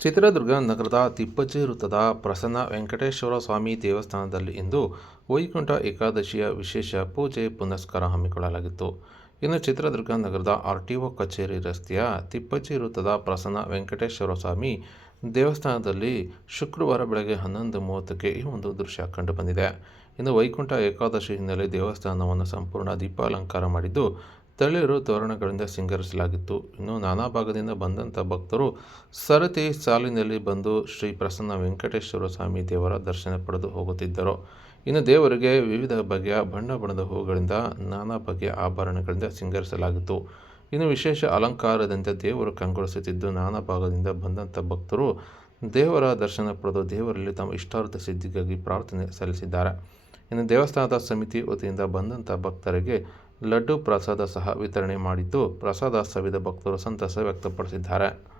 ಚಿತ್ರದುರ್ಗ ನಗರದ ತಿಪ್ಪಜ್ಜಿ ವೃತ್ತದ ಪ್ರಸನ್ನ ವೆಂಕಟೇಶ್ವರ ಸ್ವಾಮಿ ದೇವಸ್ಥಾನದಲ್ಲಿ ಇಂದು ವೈಕುಂಠ ಏಕಾದಶಿಯ ವಿಶೇಷ ಪೂಜೆ ಪುನಸ್ಕಾರ ಹಮ್ಮಿಕೊಳ್ಳಲಾಗಿತ್ತು. ಇನ್ನು ಚಿತ್ರದುರ್ಗ ನಗರದ ಆರ್ ಟಿ ಒ ಕಚೇರಿ ರಸ್ತೆಯ ತಿಪ್ಪಜ್ಜಿ ವೃತ್ತದ ಪ್ರಸನ್ನ ವೆಂಕಟೇಶ್ವರ ಸ್ವಾಮಿ ದೇವಸ್ಥಾನದಲ್ಲಿ ಶುಕ್ರವಾರ ಬೆಳಗ್ಗೆ ಹನ್ನೊಂದು ಮೂವತ್ತಕ್ಕೆ ಈ ಒಂದು ದೃಶ್ಯ ಕಂಡುಬಂದಿದೆ ಇನ್ನು ವೈಕುಂಠ ಏಕಾದಶಿ ಹಿನ್ನೆಲೆ ದೇವಸ್ಥಾನವನ್ನು ಸಂಪೂರ್ಣ ದೀಪಾಲಂಕಾರ ಮಾಡಿದ್ದು ತಳಿರು ತೋರಣಗಳಿಂದ ಸಿಂಗರಿಸಲಾಗಿತ್ತು ಇನ್ನು ನಾನಾ ಭಾಗದಿಂದ ಬಂದಂಥ ಭಕ್ತರು ಸರತಿ ಸಾಲಿನಲ್ಲಿ ಬಂದು ಶ್ರೀ ಪ್ರಸನ್ನ ವೆಂಕಟೇಶ್ವರ ಸ್ವಾಮಿ ದೇವರ ದರ್ಶನ ಪಡೆದು ಹೋಗುತ್ತಿದ್ದರು. ಇನ್ನು ದೇವರಿಗೆ ವಿವಿಧ ಬಗೆಯ ಬಣ್ಣ ಬಣ್ಣದ ಹೂಗಳಿಂದ ನಾನಾ ಬಗೆಯ ಆಭರಣಗಳಿಂದ ಸಿಂಗರಿಸಲಾಗಿತ್ತು ಇನ್ನು ವಿಶೇಷ ಅಲಂಕಾರದಿಂದ ದೇವರು ಕಂಗೊಳಿಸುತ್ತಿದ್ದು ನಾನಾ ಭಾಗದಿಂದ ಬಂದಂಥ ಭಕ್ತರು ದೇವರ ದರ್ಶನ ಪಡೆದು ದೇವರಲ್ಲಿ ತಮ್ಮ ಇಷ್ಟಾರ್ಥ ಸಿದ್ಧಿಗಾಗಿ ಪ್ರಾರ್ಥನೆ ಸಲ್ಲಿಸಿದ್ದಾರೆ. ಇನ್ನು ದೇವಸ್ಥಾನದ ಸಮಿತಿ ವತಿಯಿಂದ ಬಂದಂಥ ಭಕ್ತರಿಗೆ ಲಡ್ಡು ಪ್ರಸಾದ ಸಹ ವಿತರಣೆ ಮಾಡಿದ್ದು ಪ್ರಸಾದ ಸವಿದ ಭಕ್ತರು ಸಂತಸ ವ್ಯಕ್ತಪಡಿಸಿದ್ದಾರೆ.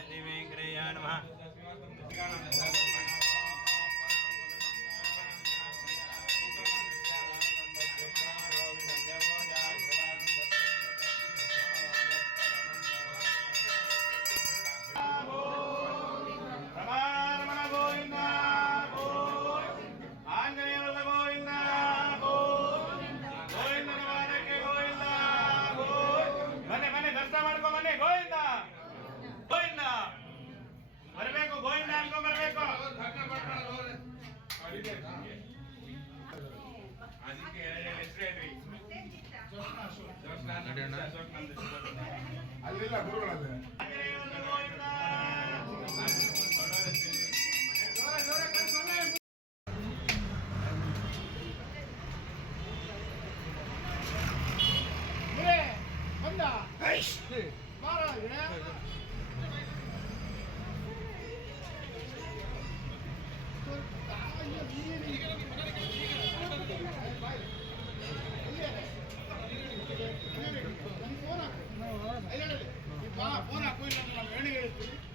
श्री वेंकटेश नमः ಇಲ್ಲ ಗುರುಗಳಲ್ಲಿ. ಬಂದ. போறா கோயில் வேணுகிறது